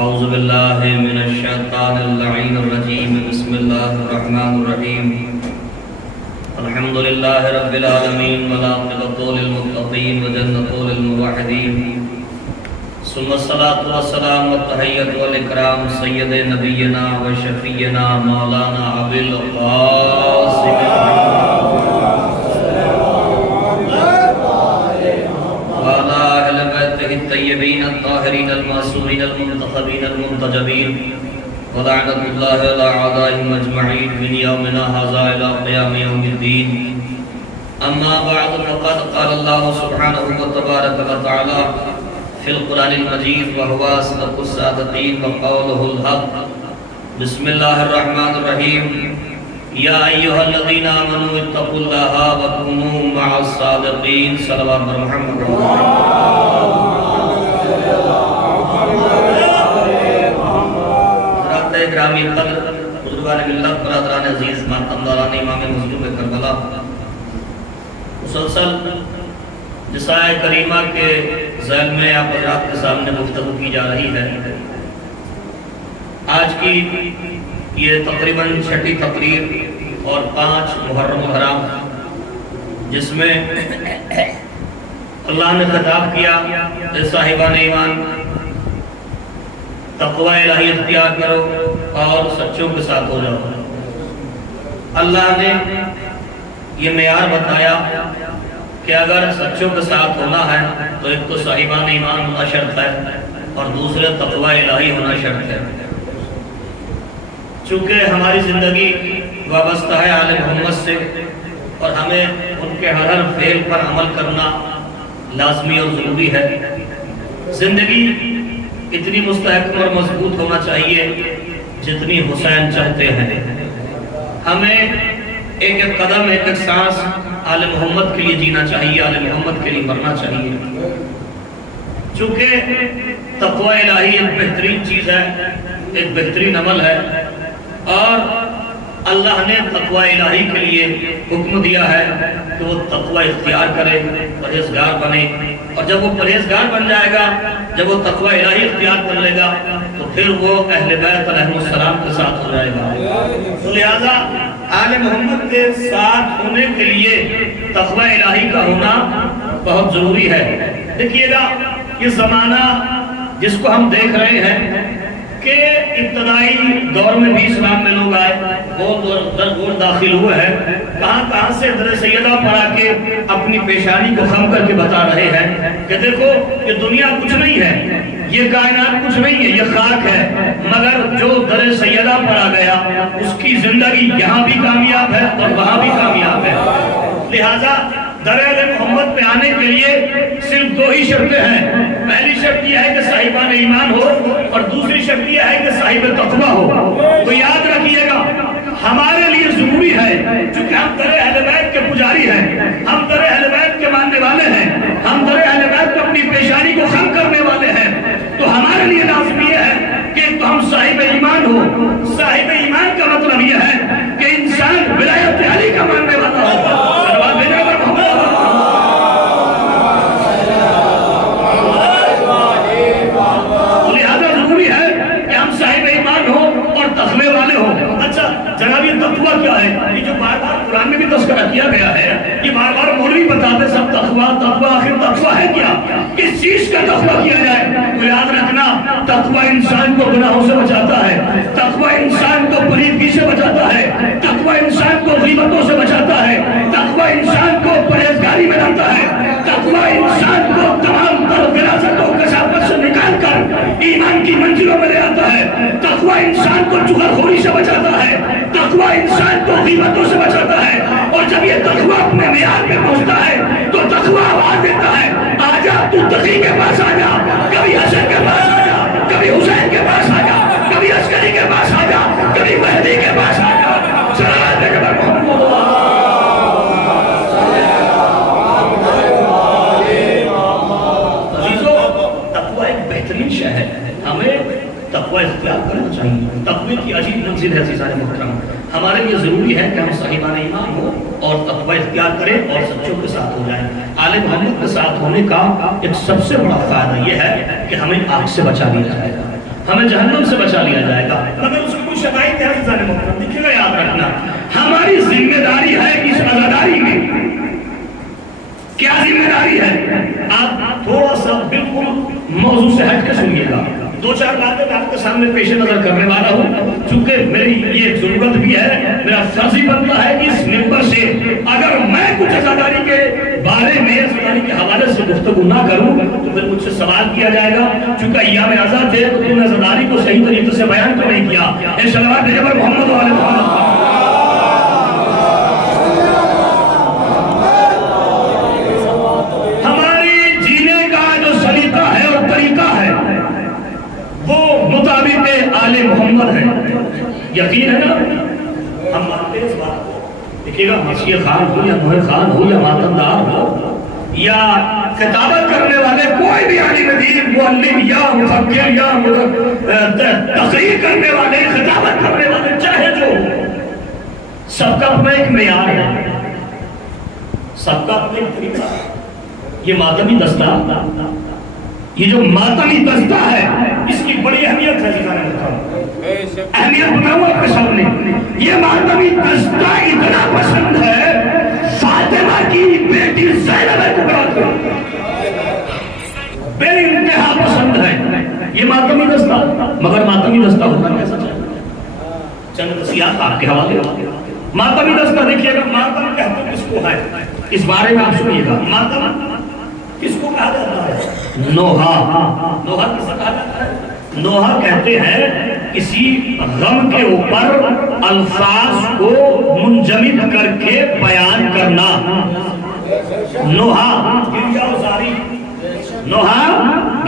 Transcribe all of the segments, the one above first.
اعوذ باللہ من الشیطان اللعین الرجیم بسم اللہ الرحمن الرحیم الحمدللہ رب العالمین والعاقبۃ للمتقین وجنۃ للموحدین ثم الصلاۃ والسلام والتحیۃ والاکرام سید نبینا و شفیعنا مولانا ابی القاسم الطيبين الطاهرين المعصومين المنتخبين المنتجبين ولعنة الله على أعدائهم أجمعين من يومنا هذا إلى قيام يوم الدين. أما بعد فقد قال الله سبحانه وتبارك وتعالى في القرآن المجيد وهو أصدق الصادقين وقوله الحق. بسم الله الرحمن الرحيم. يا أيها الذين آمنوا اتقوا الله وكونوا مع الصادقين. صلوات محمد. گرامی قدر بزرگان ملت برادران عزیز ماتمداران امام مظلوم کربلا، مسلسل نساء کریمہ کے ذیل میں آپ حضرات کے سامنے گفتگو کی جا رہی ہے. آج کی یہ تقریباً چھٹی تقریر اور 5 محرم الحرام، جس میں اللہ نے خطاب کیا اے صاحبان ایمان تقوی الہی اختیار کرو اور سچوں کے ساتھ ہو جاؤ. اللہ نے یہ معیار بتایا کہ اگر سچوں کے ساتھ ہونا ہے تو ایک تو صاحبان ایمان ہونا شرط ہے اور دوسرے تقوی الہی ہونا شرط ہے. چونکہ ہماری زندگی وابستہ ہے آل محمد سے اور ہمیں ان کے ہر فعل پر عمل کرنا لازمی اور ضروری ہے. زندگی اتنی مستحکم اور مضبوط ہونا چاہیے جتنی حسین چاہتے ہیں. ہمیں ایک ایک قدم ایک ایک سانس آل محمد کے لیے جینا چاہیے، آل محمد کے لیے مرنا چاہیے. چونکہ تقوی الہی ایک بہترین چیز ہے، ایک بہترین عمل ہے، اور اللہ نے تقوی الہی کے لیے حکم دیا ہے کہ وہ تقوی اختیار کرے، پرہیزگار بنے. اور جب وہ پرہیزگار بن جائے گا، جب وہ تقوی الہی اختیار کر لے گا، تو پھر وہ اہل بیت علیہ السلام کے ساتھ ہو جائے گا. تو لہذا آل محمد کے ساتھ ہونے کے لیے تقوی الہی کا ہونا بہت ضروری ہے. دیکھیے گا یہ زمانہ جس کو ہم دیکھ رہے ہیں کہ ابتدائی دور میں بھی اسلام میں لوگ آئے، بہت در داخل ہوئے ہیں، کہاں کہاں سے در سیدہ پڑھا کے اپنی پیشانی کو خم کر کے بتا رہے ہیں کہ دیکھو یہ دنیا کچھ نہیں ہے، یہ کائنات کچھ نہیں ہے، یہ خاک ہے، مگر جو در سیدہ پڑھا گیا اس کی زندگی یہاں بھی کامیاب ہے اور وہاں بھی کامیاب ہے. لہٰذا در محمد پہ آنے کے لیے صرف 2 ہی شرطیں ہیں. پہلی شرط یہ ہے کہ صاحبان ایمان ہو اور دوسری شرط یہ ہے کہ صاحب تقوی ہو. تو یاد رکھیے گا ہمارے لیے ضروری ہے، چونکہ ہم در اہل بیت کے پجاری ہیں، ہم در اہل بیت کے ماننے والے ہیں، ہم در اہل بیت کو اپنی پیشانی کو خم کرنے والے ہیں. تو ہمارے لیے لازمی یہ ہے کہ تو ہم صاحب ایمان ہو. صاحب ایمان کا مطلب یہ ہے کہ انسان ولایت علی کا ماننے والا ہو. جناب یہ تقوی کیا ہے؟ یہ جو بار بار قرآن میں بھی تذکرہ کیا گیا ہے، یہ بار بار مولوی بتاتے سب تقوی تقوی، آخر تقوی ہے کیا؟ کس چیز کا تقوی کیا جائے؟ تو یاد رکھنا تقوی انسان کو گناہوں سے بچاتا ہے، تقوی انسان کو پلیدگی سے بچاتا ہے، تقوی انسان کو غیبتوں سے بچاتا ہے، تقوی انسان کو پرہیزگاری میں لاتا ہے، تقوی انسان کو تمام تر وراثت و کثافت سے نکال کر ایمان کی منزلوں میں لے آتا ہے، تقوی انسان کو چغلخوری سے بچاتا ہے، تقوی انسان کو غیبتوں سے بچاتا ہے. اور جب یہ تقوی اپنے معیار پہ پہنچتا ہے تو تقوی آواز دیتا ہے آجا تو تقی کے پاس آجا، کبھی حسن کے پاس آجا، کبھی حسین کے پاس آجا، کبھی عسکری کے پاس آجا، کبھی مہدی کے پاس آجا. صلوات بر محمد. عزیزو تقوی ایک بہترین شے ہے، ہمیں تقوی اختیار کرنا چاہیے. تقوی کی عجیب منزل ہے عزیزان محترم. ہمارے لیے ضروری ہے کہ ہم صاحبان ایمان ہو اور تقوی اختیار کریں اور سچوں کے ساتھ ہو جائیں. آل محمد کے ساتھ ہونے کا ایک سب سے بڑا فائدہ یہ ہے کہ ہمیں آگ سے بچا لیا جائے گا. ہمیں جہنم سے بچا لیا جائے گا، مگر اس کی کچھ شرائط ہے عزیزان محترم، دیکھیے گا یاد رکھنا ہماری ذمہ داری ہے اس عزاداری میں. کیا ذمہ داری ہے؟ آپ تھوڑا سا بالکل موضوع سے ہٹ کے سنیے گا. دو چار باتیں میں آپ کے سامنے پیش نظر کرنے والا ہوں، چونکہ میری یہ ضرورت بھی ہے، میرا فرض ہی بنتا ہے کہ اس ممبر سے اگر میں کچھ عزاداری کے بارے میں عزاداری کے حوالے سے گفتگو نہ کروں تو پھر مجھ سے سوال کیا جائے گا، چونکہ ایام آزاد تھے تو تم نے عزاداری کو صحیح طریقے سے بیان کیوں نہیں کیا. اے صلوات بھیجو پر محمد و آل محمد. آل محمد ہے، یقین ہے نا، ہم مانتے ہیں اس بات کو. دیکھیے گا مسیح خان ہو یا نوح خان ہو یا ماتمدار ہو یا خطابت کرنے والے کوئی بھی عالم دین، معلم یا مفکر یا تقریر کرنے والے، خطابت کرنے والے، چاہے جو ہو، سب کا اپنا ایک معیار ہے، سب کا اپنا ایک طریقہ. یہ ماتمی دستہ، یہ جو ماتمی دستہ ہے اس کی بڑی اہمیت ہے. اہمیت بتاؤں آپ کے سامنے. یہ ماتمی دستہ اتنا پسند ہے فاطمہ کی بیٹی زینب کبریٰ کو بے انتہا پسند ہے یہ ماتمی دستہ. مگر ماتمی دستہ ہوتا کیسا چاہیے؟ چند نصیحت آپ کے حوالے. ماتمی دستہ دیکھیے گا، ماتم کہتے کس کو ہے اس بارے میں آپ سنیے گا. ماتم کس کو کہا جاتا ہے؟ نوحہ. نوحہ کس سے کہا جاتا ہے؟ نوحہ کہتے ہیں کسی غم کے اوپر الفاظ کو منجمد کر کے بیان کرنا. نوحہ گریہ ازاری، نوحہ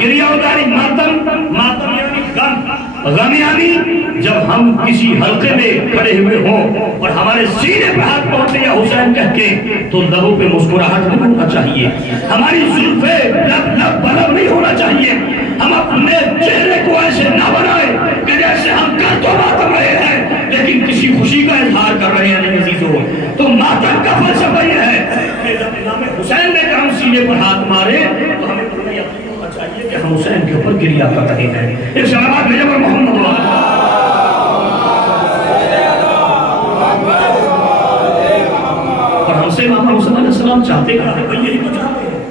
گریہ ازاری. ماتم یعنی غم. غم یعنی جب ہم کسی حلقے میں کھڑے ہوئے ہوں اور ہمارے سینے پہ ہاتھ پہنچے یا حسین کہہ کے تو لبوں پہ مسکراہٹ نہیں ہونا چاہیے، ہماری زلفیں لب بلب نہیں ہونا چاہیے. ہم اپنے چہرے کو ایسے نہ بنائیں کہ جیسے ہم کر تو ماتم رہے ہیں لیکن کسی خوشی کا اظہار کر رہے ہیں عزیزو. تو ماتم کا فلسفہ یہ ہے کہ جب امام حسین نے کہ ہم سینے پر ہاتھ مارے تو ہمیں یقین ہونا چاہیے کہ ہم حسین کے اوپر گریہ کر رہے ہیں. ایک صلوات بھیجو پر محمد و آل. اور ہم سے امام حسین علیہ السلام چاہتے کہا ہے بھئی یہی تو چاہتے ہیں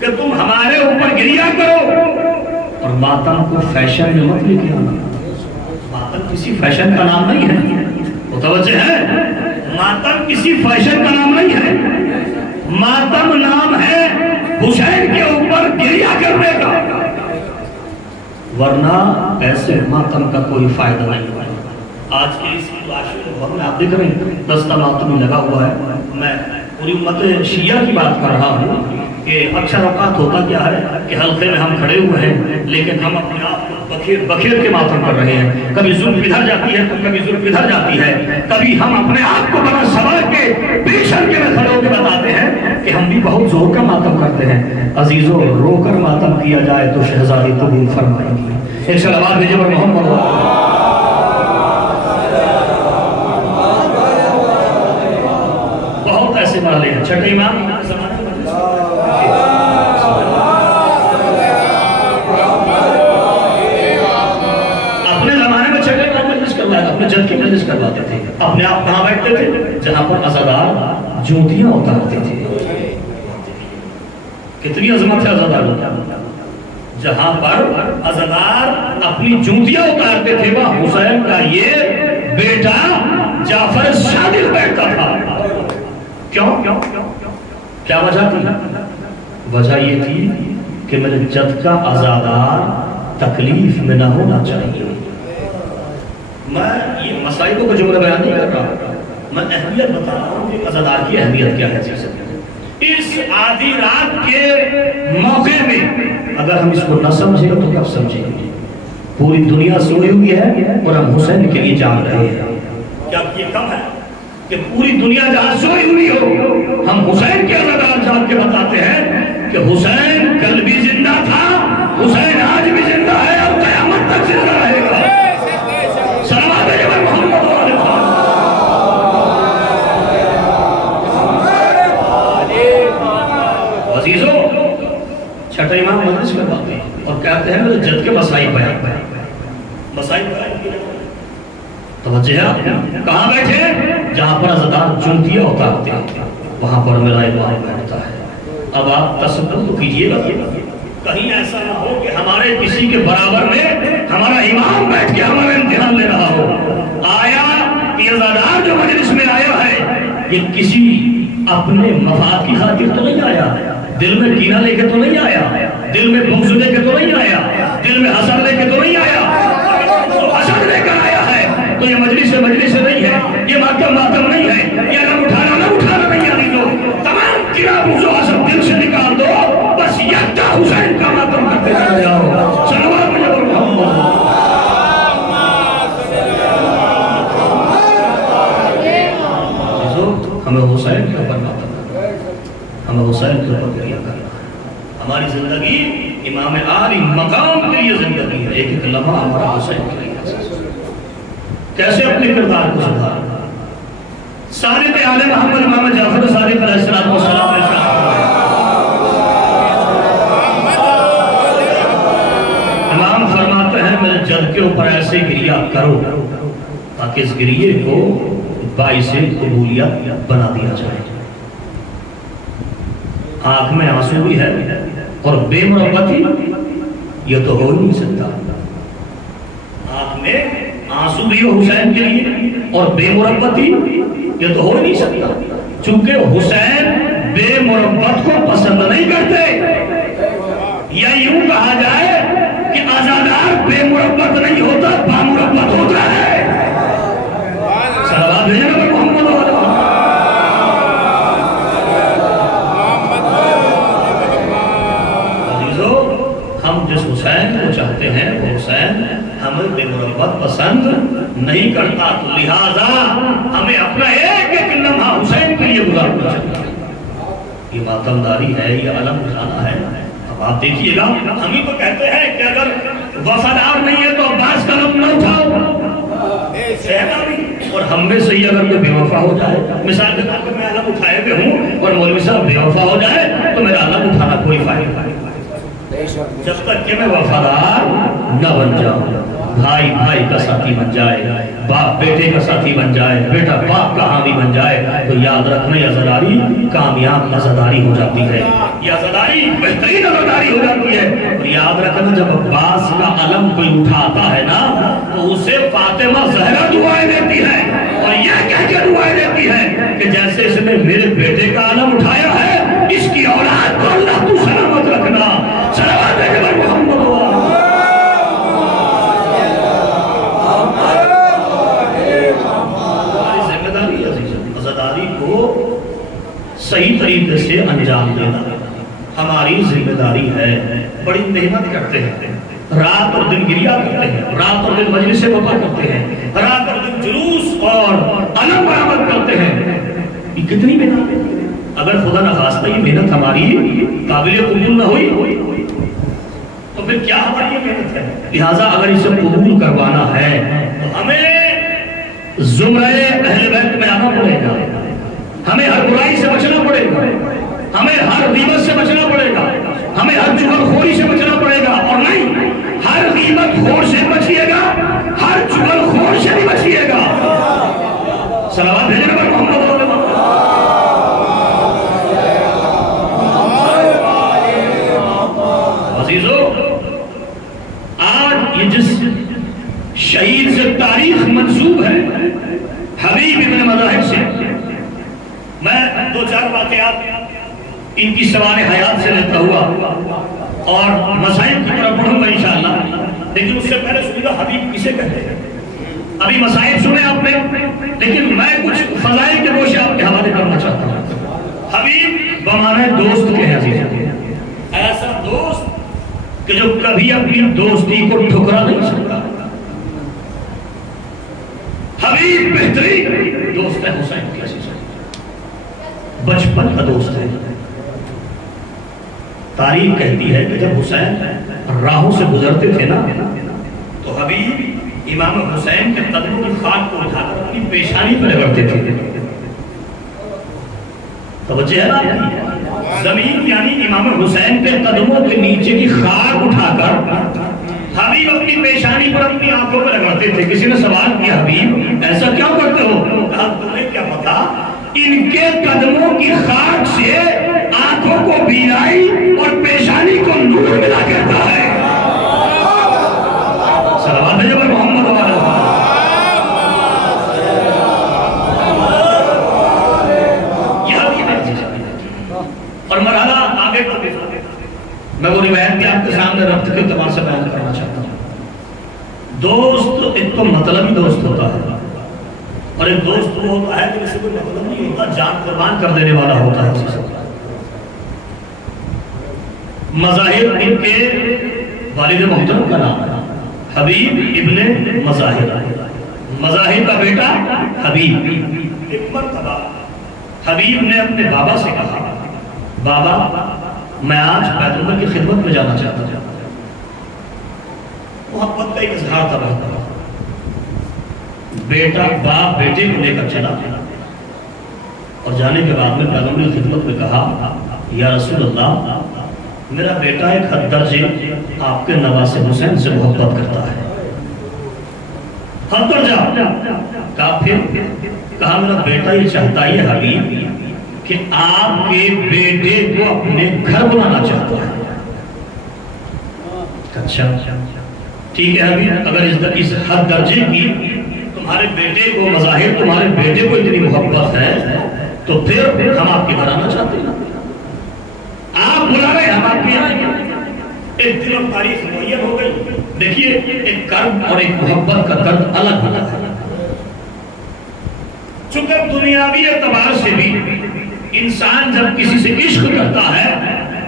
کہ تم ہمارے اوپر گریہ کرو. اور ماتم کو فیشن میں مت لے کے آنا. ماتم کسی فیشن کا نام نہیں ہے، متوجہ ہے؟ ماتم کسی فیشن کا نام نہیں ہے. ماتم نام ہے حسین کے اوپر گریہ کرنے کا، ورنہ ایسے ماتم کا کوئی فائدہ نہیں. آج کے اس معاشرے میں آپ دیکھ رہے ہیں دستہ ماتم لگا ہوا ہے. میں پوری امت شیعہ کی بات کر رہا ہوں کہ اکثر اوقات ہوتا کیا ہے کہ حلقے میں ہم کھڑے ہوئے ہیں لیکن ہم اپنے آپ کو بکھیر کے ماتم کر رہے ہیں. کبھی زلف ادھر جاتی ہے تو کبھی زلف ادھر جاتی ہے. کبھی ہم اپنے آپ کو بڑا سوار کے پیشن کے میں کھڑے ہو کے بتاتے ہیں کہ ہم بھی بہت زور کا ماتم کرتے ہیں. عزیزو رو کر ماتم کیا جائے تو شہزادی قبول فرمائیں گی. ایک صلوات بھیجو پر محمد. بہت ایسے مرحلے ہیں. چھٹے امام اپنے جد کی مجلس کرواتے تھے. اپنے آپ کہاں بیٹھتے تھے؟ جہاں پر عزادار جوتیاں اتارتے تھے. کتنی عظمت ہے عزادار. جہاں پر عزادار اپنی جوتیاں اتارتے تھے وہ حسین کا یہ بیٹا جعفر صادق بیٹھتا تھا. کیوں؟ کیا وجہ تھی؟ وجہ یہ تھی کہ میرے جد کا عزادار تکلیف میں نہ ہونا چاہیے. میں یہ مسائلوں کا جملہ بیان نہیں کر رہا، میں اہمیت بتا رہا ہوں کہ عزادار کی اہمیت کیا ہے. اس آدھی رات کے موقع میں اگر ہم اس کو نہ سمجھیں تو کب سمجھیں گے؟ پوری دنیا سوئی ہوئی ہے اور ہم حسین کے لیے جان رہے ہیں. کیا یہ کم ہے کہ پوری دنیا جہاں سوئی ہوئی ہو ہم حسین کے عزادار جان کے بتاتے ہیں کہ حسین کل بھی زندہ تھا، حسین آج بھی زندہ ہے اور قیامت تک زندہ رہے گا. چھٹا امام مجلس کرواتے ہیں اور کہتے ہیں میرے جد کے مسائل بیان. مسائل توجہ ہے، کہاں بیٹھے؟ جہاں پر عزادار چنتیاں اتارتے ہیں وہاں پر میرا امام بیٹھتا ہے۔ اب آپ تصور تو کیجئے گا، کہیں ایسا نہ ہو کہ ہمارے کسی کے برابر میں ہمارا امام بیٹھ کے ہمارا امتحان لے رہا ہو۔ آیا یہ عزادار جو مجلس میں آیا ہے یہ کسی اپنے مفاد کی خاطر تو نہیں آیا، دل میں کینہ لے کے تو نہیں آیا، دل میں بغض لے کے تو نہیں آیا، دل میں حسد لے کے تو نہیں آیا۔ تو حسد لے کر آیا ہے تو یہ مجلس نہیں ہے، یہ ماتم نہیں ہے، یہ نہ اٹھانا نہیں آنی دو، تمام کینہ بغض و حسد دل سے نکال دو، بس یکتا حسین کا ماتم کرتے چلے جاؤ۔ صلوات پر محمد ہمیں حسین کے اوپر ماتم کرنا، ہمیں حسین کے اوپر کریا کرنا۔ ہماری زندگی امام عالی مقام کے لیے زندگی ہے، ایک لمحہ ہمارا حسین کے لیے۔ کیسے اپنے کردار کو سدھارنا؟ صادق آل محمد امام جعفر صادق علیہ السلام امام فرماتے ہیں میرے جد کے اوپر ایسے گریہ کرو تاکہ اس گریے کو باعث قبولیت بنا دیا جائے۔ آنکھ میں آنسو بھی ہے اور بے مربتی یہ تو ہو ہی نہیں سکتا۔ آنکھ میں آنسو بھی ہو حسین کے لیے اور بے مربتی یہ تو ہو ہی نہیں سکتا، چونکہ حسین بے مربت کو پسند نہیں کرتے۔ یا یوں کہا جائے کہ عزادار بے مربت نہیں ہوتا، با مربت ہوتا ہے۔ صلوات بھیجنا پر محمد عزیزو، ہم جس حسین کو چاہتے ہیں وہ حسین ہمیں بے مربت پسند نہیں کرتا، تو لہذا ہمیں اپنا ایک ایک لمحہ حسین کے لیے گزارنا چاہیے۔ یہ ماتمداری ہے، یہ علم اٹھانا ہے۔ اب آپ دیکھیے گا، ہم ہی تو کہتے ہیں کہ اگر وفادار نہیں ہے تو عباس کا علم نہ اٹھاؤ، اور ہم میں سے ہی اگر کوئی بے وفا ہو جائے، مثال کے طور پر میں علم اٹھائے ہوئے ہوں اور مولوی صاحب بے وفا ہو جائے تو میرا علم اٹھانا کوئی فائدہ نہیں، جب تک کہ میں وفادار نہ بن جاؤں۔ بھائی بھائی کا ساتھی بن جائے، باپ بیٹے کا ساتھی بن جائے، بیٹا باپ کا حامی بن جائے، تو یاد رکھنا یہ عزاداری کامیاب عزاداری ہو جاتی ہے، یہ عزاداری بہترین عزاداری ہو جاتی ہے۔ اور یاد رکھنا جب عباس کا علم کوئی اٹھاتا ہے نا تو اسے فاطمہ زہرا دعائیں دیتی ہے، اور یہ کہہ کے دعائیں دیتی ہے کہ جیسے اس نے میرے بیٹے کا علم اٹھایا ہے، اس کی اولاد کو اللہ تو سلامت رکھنا۔ صلوات پر محمد صحیح طریقے سے انجام دینا ہماری ذمہ داری ہے۔ بڑی محنت کرتے ہیں، رات اور دن گریہ کرتے ہیں، رات اور دن مجلس وفا کرتے ہیں، رات اور دن جلوس اور علم برآمد کرتے ہیں۔ یہ کتنی محنت ہے؟ اگر خدا نخواستہ یہ محنت ہماری قابل قبول نہ ہوئی تو پھر کیا ہماری یہ محنت ہے؟ لہٰذا اگر اسے قبول کروانا ہے تو ہمیں زمرہ اہل بیت میں آنا پڑے گا، ہمیں ہر برائی سے بچنا پڑے گا، ہمیں ہر غیبت سے بچنا پڑے گا، ہمیں ہر چغل خوری سے بچنا پڑے گا، اور نہیں ہر غیبت خور سے بچیے گا، ہر چغل خور سے بھی بچیے گا۔ صلوات بھیجنے پر محمد عزیزو، آج یہ جس شہید سے تاریخ منسوب ہے حبیب ابن مذاہب سے، میں دو چار واقعات ان کی سوال حیات سے لیتا ہوا اور مسائل کی طرف بڑھوں گا انشاءاللہ، لیکن اس سے پہلے سنیے حبیب کسے کہتے ہیں۔ ابھی مسائل سنے آپ نے، لیکن میں کچھ فضائل کے گوشے آپ کے حوالے کرنا چاہتا ہوں۔ حبیب بمانے دوست کے ہیں عزیز، ایسا دوست کہ جو کبھی اپنی دوستی کو ٹھکرا نہیں سکتا۔ حبیب بہترین دوست ہے حسین کی عزیز، بچپن کا دوست ہے۔ تاریخ کہتی ہے کہ جب حسین راہوں سے گزرتے تھے نا تو حبیب امام حسین کے قدموں کی خاک کو اٹھا کر اپنی پیشانی پر رگڑتے تھے۔ توجہ ہے نا، زمین یعنی امام حسین کے قدموں کے نیچے کی خاک اٹھا کر حبیب اپنی پیشانی پر اپنی آنکھوں پہ رگڑتے تھے. کسی نے سوال کیا حبیب ایسا کیا کرتے ہو؟ کہا تمہیں کیا پتا ان کے قدموں کی خاک سے آنکھوں کو بینائی اور پیشانی کو نور ملا کرتا ہے. صلوات ہے پر محمد والا. اور مرحلہ آگے کو میں وہ روایت بھی آپ کے سامنے ربط کے اعتبار سے بیان کرنا چاہتا ہوں. دوست ایک تو مطلبی دوست ہوتا ہے اور ایک دوست وہ ہوتا ہے کہ جسے کوئی مطلب نہیں ہوتا, جان قربان کر دینے والا ہوتا ہے. مظاہر ان کے والد محترم کا نام ہے حبیب ابن مظاہر. مظاہر کا بیٹا حبیب. ایک مرتبہ حبیب نے اپنے بابا سے کہا بابا میں آج پیغمبر کی خدمت میں جانا چاہتا ہوں. محبت کا ایک اظہار تھا بہت. بیٹا باپ بیٹے کو لے کر چلا اور جانے کے بعد میں پیغمبر کی خدمت میں کہا یا رسول اللہ میرا بیٹا ایک حد درجے آپ کے نواسے حسین سے محبت کرتا ہے. حد درجہ کہا پھر کہا میرا بیٹا یہ چاہتا ہے حبیب کہ آپ کے بیٹے کو اپنے گھر بلانا چاہتا ہے. اچھا ٹھیک ہے حبیب اگر اس حد درجے کی تمہارے بیٹے کو مظاہر تمہارے بیٹے کو اتنی محبت ہے تو پھر ہم آپ کے گھر آنا چاہتے ہیں. آپ بلا رہے ہم آپ کے یہاں. ایک دل اور تاریخ معین ہو گئی. دیکھیے ایک کرم اور ایک محبت کا درد الگ الگ ہے. چونکہ دنیاوی اعتبار سے بھی انسان جب کسی سے عشق کرتا ہے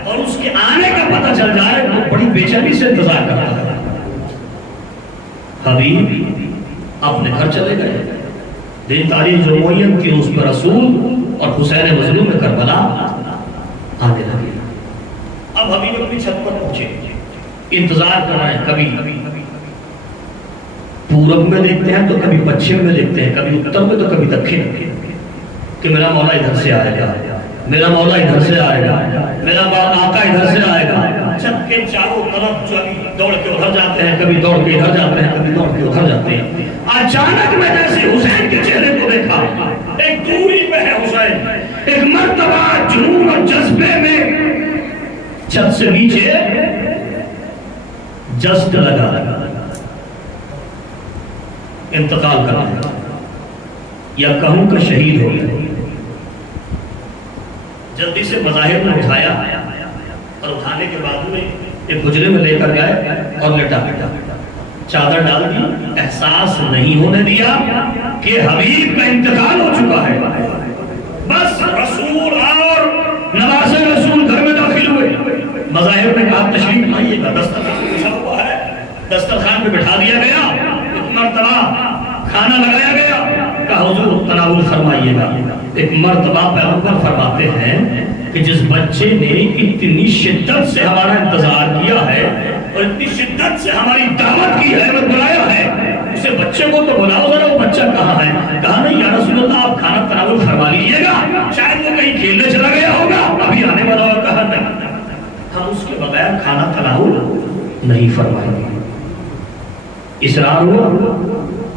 اور اس کے آنے کا پتہ چل جائے تو بڑی بے چینی سے انتظار کرتا ہے. حبیب اپنے گھر چلے گئے. دن تاریخ جو معین کی اس پر رسول اور حسین مظلوم کربلا آنے لگے. اب حبیب اپنی چھت پر پہنچے, انتظار کر رہے ہیں. کبھی پورب میں دیکھتے ہیں تو کبھی پچھم میں دیکھتے ہیں, کبھی اتر میں تو کبھی دکھن کہ میرا مولا ادھر سے آئے گا, میرا مولا ادھر سے آئے گا, میرا آقا ادھر سے آئے گا. چھت کے چاروں طرف دوڑ کے ادھر جاتے ہیں, کبھی دوڑ کے ادھر جاتے ہیں, کبھی دوڑ کے ادھر جاتے ہیں. اچانک میں جیسے حسین کے چہرے کو دیکھا, ایک دوری پہ ہے حسین, ایک مرتبہ جنون اور جذبے میں چھت سے نیچے جست لگا انتقال کر رہا یا کہوں کہ شہید ہو گیا. جلدی سے مظاہر نے اٹھایا اور اٹھانے کے بعد میں ایک حجرے میں لے کر گئے اور لٹا چادر ڈال دی. احساس نہیں ہونے دیا کہ حبیب کا انتقال ہو چکا ہے. بس رسول اور نواسے رسول گھر میں داخل ہوئے. مظاہر نے کہا تشریف لائیے گا. دسترخوان بچھا ہوا ہے, دسترخوان پہ بٹھا دیا گیا. ایک مرتبہ کھانا لگایا گیا. کہا حضور تناول فرمائیے گا. ایک مرتبہ پیغمبر فرماتے ہیں کہ جس بچے نے اتنی شدت سے ہمارا انتظار کیا ہے اور اتنی شدت سے ہماری دعوت کی ہے, وہ بلایا ہے, اسے بچے کو تو بلاؤ ذرا, وہ بچہ کہاں ہے؟ کہا نہیں یا رسول اللہ آپ کھانا تناول فرما لیجیے گا, شاید وہ کہیں کھیلنے چلا گیا ہوگا, ابھی آنے والا ہوگا. کہا نہیں ہم اس کے بغیر کھانا تناول نہیں فرمائیں گے. اصرار ہوا.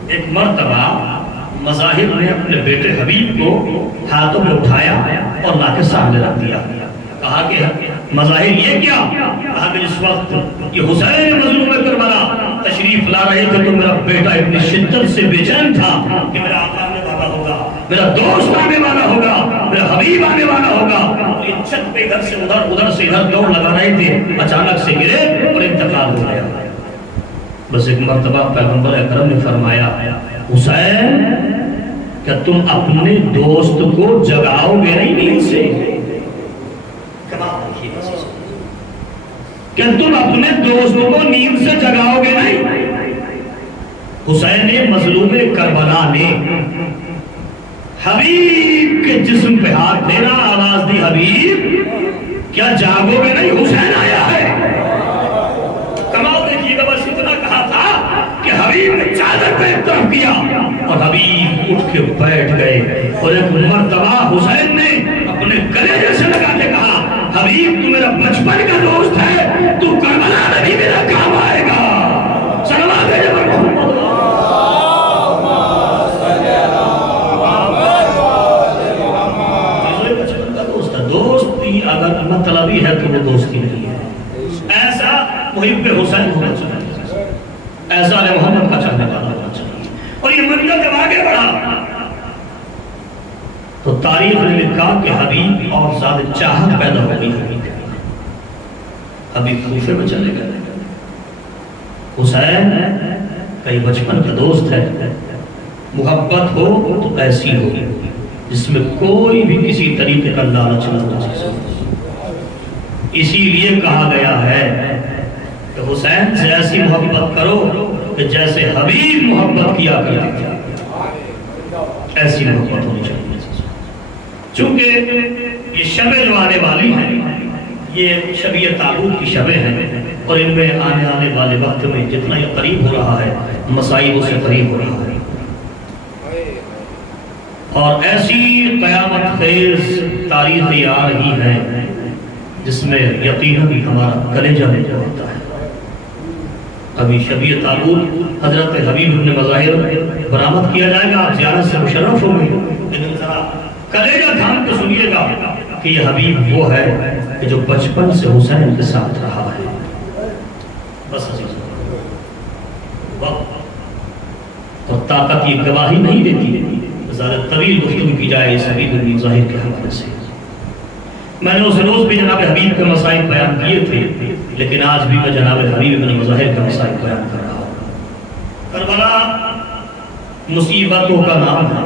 ایک مرتبہ مظاہر نے اپنے بیٹے حبیب کو ہاتھوں میں اٹھایا اور لا کے سامنے رکھ دیا. کہا کہ مظاہر یہ کیا؟ کہا کہ جس وقت یہ حسین مظلوم کربلا تشریف لا رہے تھے تو میرا بیٹا اتنی شدت سے بے چین تھا کہ میرا آقا آنے والا ہوگا, میرا دوست آنے والا ہوگا, میرا حبیب آنے والا ہوگا. اور یہ چھت پہ ادھر سے ادھر, ادھر سے ادھر دوڑ لگا رہے تھے. اچانک سے گرے اور انتقال ہو گیا. بس ایک مرتبہ پیغمبر اکرم نے فرمایا حسین کیا تم اپنے دوست کو جگاؤ گے نہیں نیند سے؟ کیا تم اپنے دوست کو نیند سے جگاؤ گے نہیں؟ حسین مظلوم کربلا نے حبیب کے جسم پہ ہاتھ دینا, آواز دی حبیب کیا جاگو گے نہیں, حسین آیا ہے. کمال دیکھیے گا. بس اتنا کہا تھا کہ حبیب نے چادر پہ ایک طرف کیا اور حبیب اٹھ کے بیٹھ گئے. اور ایک مرتبہ حسین نے اپنے گلے جیسے لگا کے کہا حبیب تو میرا بچپن کا دوست ہے, تو کربلا میں بھی میرا کام آئے گا. آگے بڑھا تو تاریخ نے لکھا کہ حبیب اور زیادہ چاہت پیدا ہو گئی حبیب کوفے میں چلے گئے. حسین کئی بچپن کا دوست ہے. محبت ہو تو ایسی ہو جس میں کوئی بھی کسی طریقے کا لالچ نہ ہو. اسی لیے کہا گیا ہے کہ حسین سے ایسی محبت کرو کہ جیسے حبیب محبت کیا کرتے تھے. ایسی محبت ہونی چاہیے. چونکہ یہ شبیں جو آنے والی ہیں یہ شبیہ تعلق کی شبیں ہیں اور ان میں آنے والے وقت میں جتنا یہ قریب ہو رہا ہے مصائب سے قریب ہو رہا ہے. اور ایسی قیامت خیز تاریخ آ رہی ہے جس میں یقیناً ہمارا کلیجہ میں ہوتا ہے. ابھی شبیہ تعلق حضرت حبیب ابن مظاہر برآمد کیا جائے گا. آپ زیارت سے مشرف ہوں گے لیکن ذرا کلیجہ تھام کے سنیے گا کہ یہ حبیب وہ ہے کہ جو بچپن سے حسین کے ساتھ رہا ہے. بس عزیز وقت اور طاقت یہ گواہی نہیں دیتی. زیادہ طویل گفتگو کی جائے اس حبیب ابن مظاہر کے حوالے سے. میں نے اس روز بھی جناب حبیب کے مسائل بیان کیے تھے لیکن آج بھی میں جناب حبیب ابن مظاہر کے مسائل بیان کر رہا ہوں. کربلا مصیبتوں کا نام ہے.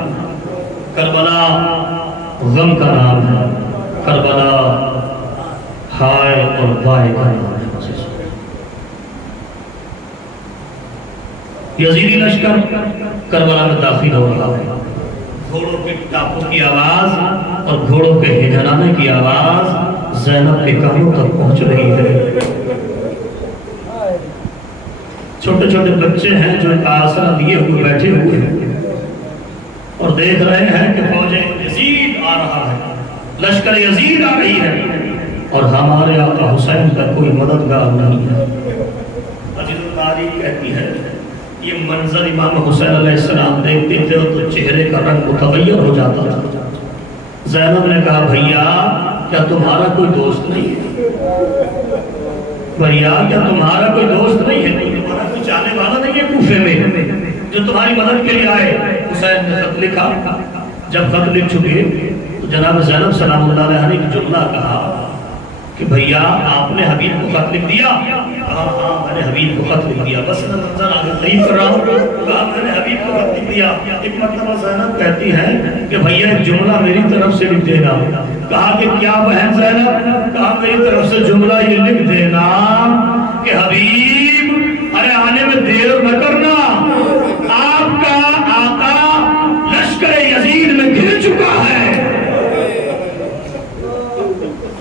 کربلا غم کا نام ہے. کربلا ہائے اور وائے کا نام ہے. یزیدی لشکر کربلا میں داخل ہو رہا ہے. گھوڑوں کے ٹاپوں کی آواز اور گھوڑوں کے ہجرانے کی آواز زینب کے کانوں تک پہنچ رہی ہے. چھوٹے چھوٹے بچے ہیں جو آسرا لیے ہوئے بیٹھے ہوئے ہیں اور دیکھ رہے ہیں کہ فوج یزید آ رہا ہے. لشکر یزید آ رہی ہے اور ہمارے آقا حسین کا کوئی مددگار نہیں ہے. عزیز تاریخ کہتی ہے یہ منظر امام حسین علیہ السلام دیکھتے تھے تو چہرے کا رنگ متغیر ہو جاتا تھا. زینب نے کہا بھیا کیا تمہارا کوئی دوست نہیں ہے؟ بھیا کیا تمہارا کوئی دوست نہیں ہے؟ تمہارا کوئی چاہنے والا نہیں ہے کوفے میں جو تمہاری مدد کے لیے آئے؟ حسین نے خط لکھا. جب خط لکھ چکے تو جناب زینب سلام اللہ علیہ نے ایک جملہ کہا کہ بھیا آپ نے حبیب کو خط لکھ دیا؟ کہا ہاں میں نے حبیب کو خط لکھ دیا. بس میں منظر آگے قریب کر رہا ہوں. کہا میں نے حبیب کو خط لکھ دیا. ایک مرتبہ زینب کہتی ہے کہ بھیا ایک جملہ میری طرف سے لکھ دینا. کہا کہ کیا بہن زینب؟ کہا میری طرف سے جملہ یہ لکھ دینا کہ حبیب ارے آنے میں دیر نہ کرنا. آپ کا آقا لشکر یزید میں گر چکا ہے.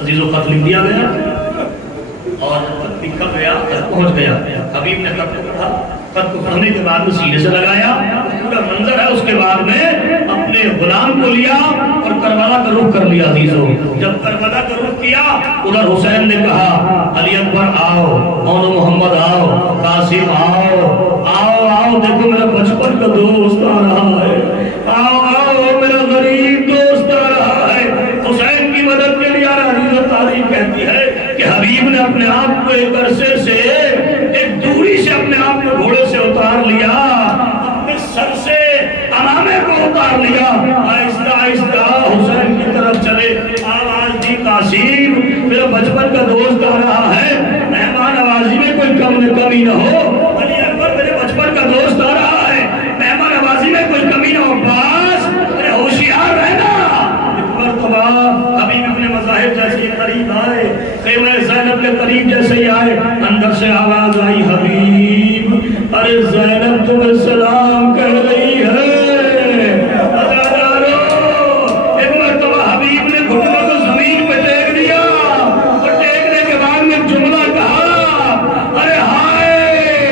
عزیزو خط لکھ دیا گیا اور خط لکھا گیا خط پہنچ گیا. حبیب نے خط کو پڑھا. خط کو پڑھنے کے بعد میں سینے سے لگایا. پورا منظر ہے. اس کے بعد میں اپنے غلام کو لیا اور کربلا کا رخ کر لیا. عزیزو جب کربلا کا رخ کیا ادھر حسین نے کہا علی اکبر آؤ, مولو محمد آؤ, قاسم آؤ, آؤ آؤ دیکھو میرا بچپن کا دوست آ رہا ہے. آؤ آؤ میرا غریب دوست آ رہا ہے. حسین کی مدد کے لیے آ رہا ہے. تاریخ کہتی ہے کہ حبیب نے اپنے آپ کو ایک عرصے سے ایک دوری سے اپنے آپ کو گھوڑے سے اتار لیا. اپنے سر سے امامے کو اتار لیا. آہستہ آہستہ حسین کی طرف چلے. آواز دی قاسم میرا بچپن کا دوست آ رہا ہے. مہمان نوازی میں کوئی کم نہ کمی نہ ہو. علی اکبر میرے بچپن کا دوست آ رہا ہے. مہمان نوازی میں کوئی کمی نہ ہو. باس میرے ہوشیار رہنا. حبیب ابن مظاہر جیسے قریب آئے, خیمہ زینب کے قریب جیسے ہی آئے, اندر سے آواز آئی حبیب ارے زینب تمہیں سلام کہہ رہی ہے. ایک مرتبہ حبیب نے گھٹنوں کو زمین پہ ٹیک دیا اور ٹیکنے کے بعد میں جملہ کہا ارے ہائے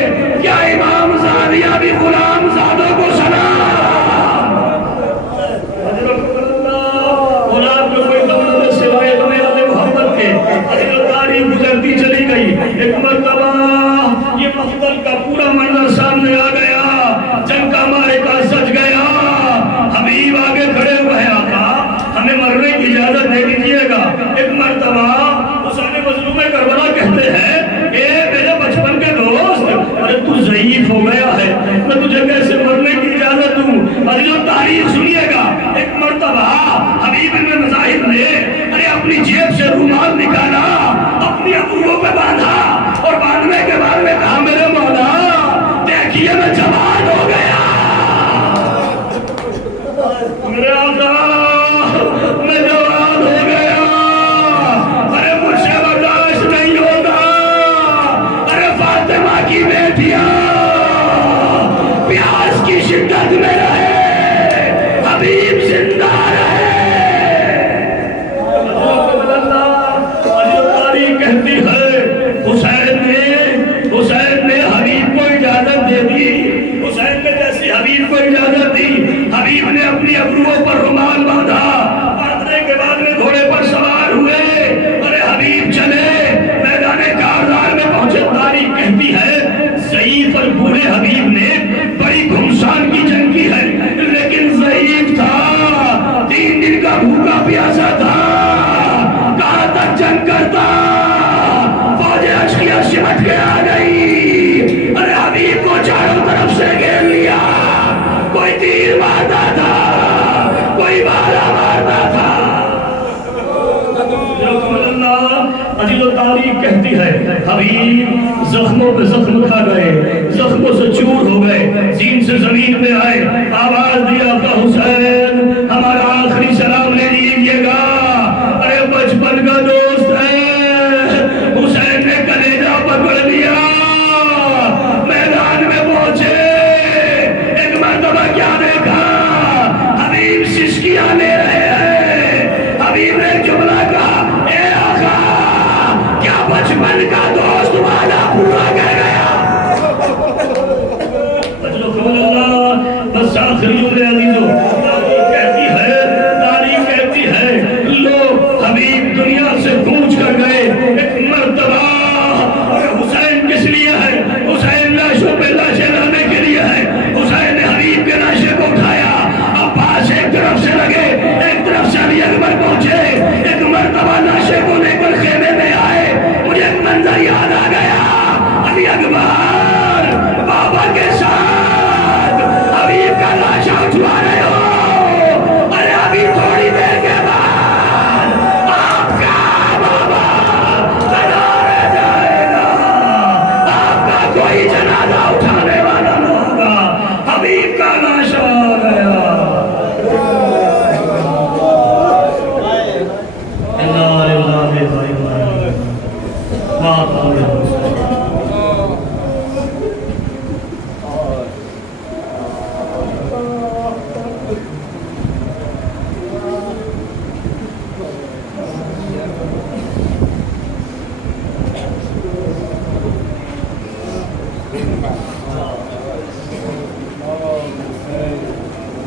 کی شدت میں رہے، حبیب زندہ رہے۔ کہتی ہے حسین نے حبیب کو اجازت دے دی، حسین نے جیسی حبیب کو اجازت دی، حبیب نے اپنی ابروؤں پر رومال باندھا، باندھنے کے بعد میں گھوڑے پر سوار ہوئے، ارے حبیب چلے میدان کارزار میں پہنچے۔ تاریخ کہتی ہے ضعیف اور بوڑھے حبیب نے بڑی گھمسان کی جنگ کی ہے، لیکن ضعیف تھا، 3 دن کا بھوکا پیاسا تھا، کہاں تک جنگ کرتا، فوج اشقیہ سمٹ کے آ گئی، ارے حبیب کو چاروں طرف سے گھیر لیا، کوئی تیر مارتا تھا، کوئی بالا مارتا تھا۔ عجیب و تاریخ کہتی ہے حبیب زخموں پہ زخم کھا گئے، زخموں سے چور ہو گئے، زین سے زمین میں آئے، آواز دیا کہ حسین ہمارا آخری سلام لے لیجیے گا، ارے بچپن کا دوست ہے۔ حسین نے کلیجہ پکڑ لیا، میدان میں پہنچے، ایک مرتبہ کیا دیکھا، حبیب سسکیاں لے رہے ہیں، حبیب نے جملہ کہا اے آقا کیا بچپن کا دوست وعدہ پورا کہہ گیا؟ بس آخری جملے عزیزو، تاریخ کہتی ہے لوگ حبیب دنیا سے پوچھ کر گئے، ایک مرتبہ حسین کس لیے ہے، حسین لاشوں پہ لاشیں لانے کے لیے ہے، حسین نے حبیب کے لاشے کو اٹھایا، عباس ایک طرف سے لگے، ایک طرف سے علی اکبر پہنچے، ایک مرتبہ لاشے کو لے کر خیمے میں آئے، مجھے ایک منظر یاد آ گیا، علی اکبر بابا کے ساتھ حبیب کا لاشا اٹھوا رہے ہو، ارے ابھی تھوڑی دیر کے بعد آپ کا بابا قدارے جائے گا، آپ کا کوئی جنازہ اٹھانے والا نہ ہوگا، حبیب کا لاشا آ گیا۔ اللہ